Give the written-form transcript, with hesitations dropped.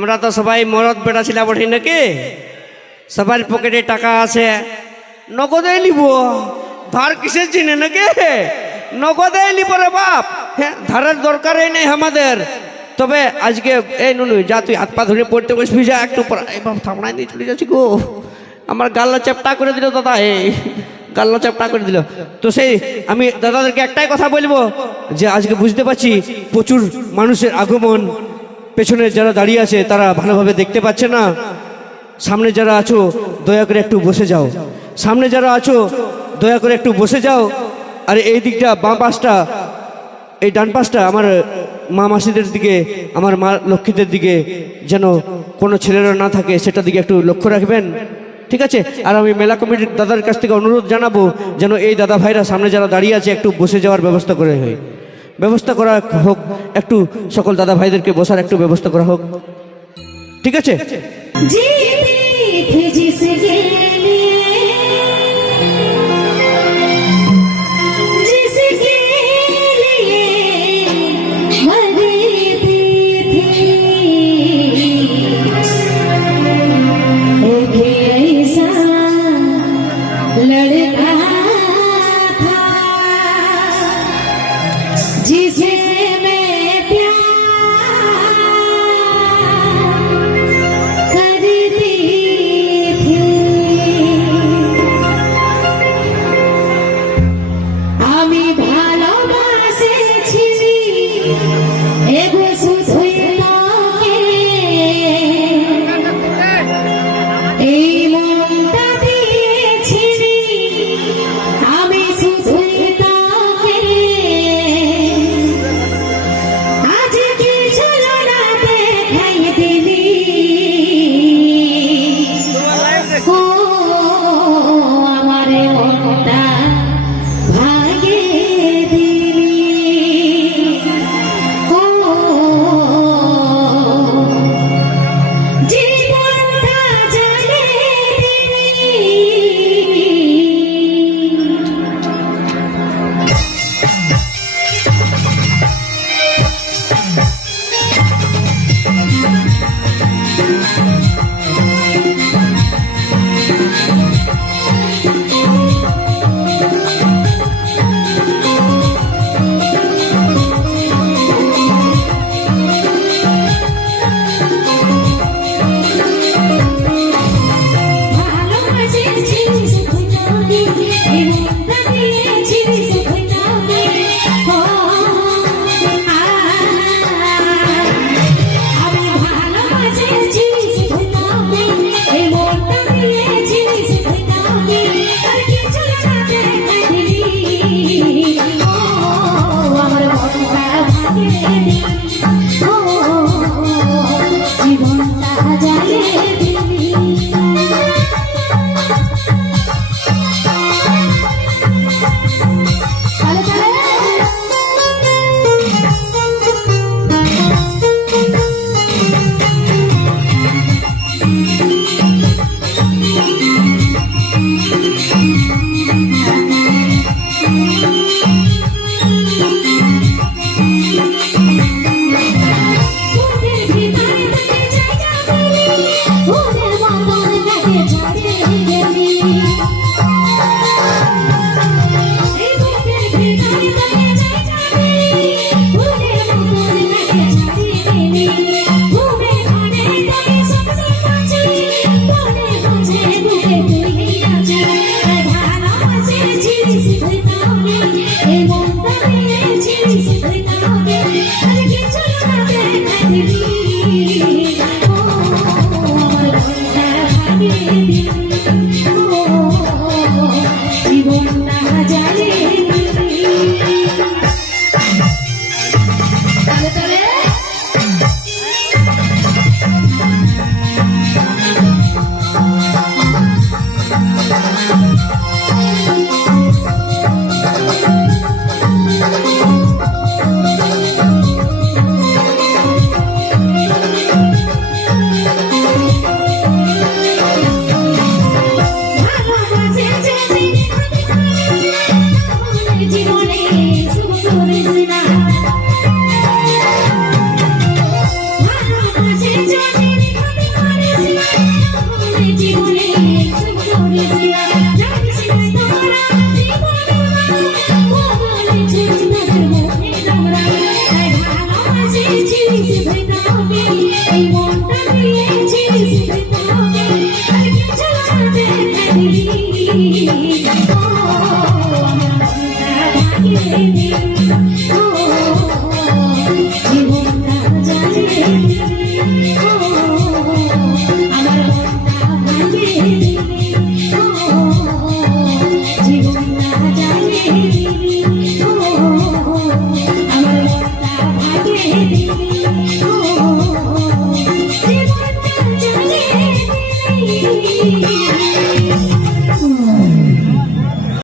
আমরা তো সবাই মরদ বেটা ছিলাম বটি নাকি, সবার পকেটে টাকা আছে, নগদে নিব। ধার কিসের চিনে নাকি, নগদে নিব রে বাপ। হ্যাঁ, ধারের দরকারই নেই আমাদের। তবে আজকে এই নুনু যা, তুই হাত পা ধরে পড়তে বসবি, যা একটু পর। এই বাপ থামড়াই দিয়ে চলে যাচ্ছি গো, আমার গাল্লা চ্যাপটা করে দিল দাদা, এই গাল্লা চ্যাপটা করে দিল। তো সেই আমি দাদাদেরকে একটাই কথা বলবো, যে আজকে বুঝতে পারছি প্রচুর মানুষের আগমন, পেছনে যারা দাঁড়িয়ে আছে তারা ভালোভাবে দেখতে পাচ্ছে না। সামনে যারা আছো দয়া করে একটু বসে যাও, সামনে যারা আছো দয়া করে একটু বসে যাও। আর এই দিকটা বাঁ পাশটা, এই ডান পাশটা আমার মা মাসিদের দিকে, আমার মা লক্ষ্মীদের দিকে যেন কোনো ছেলেরা না থাকে, সেটার দিকে একটু লক্ষ্য রাখবেন, ঠিক আছে? আর আমি মেলা কমিটির দাদার কাছ থেকে অনুরোধ জানাবো যেন এই দাদা ভাইরা সামনে যারা দাঁড়িয়ে আছে একটু বসে যাওয়ার ব্যবস্থা করে হয়, ব্যবস্থা করা হোক, একটু সকল দাদা ভাইদেরকে বসার একটু ব্যবস্থা করা হোক, ঠিক আছে?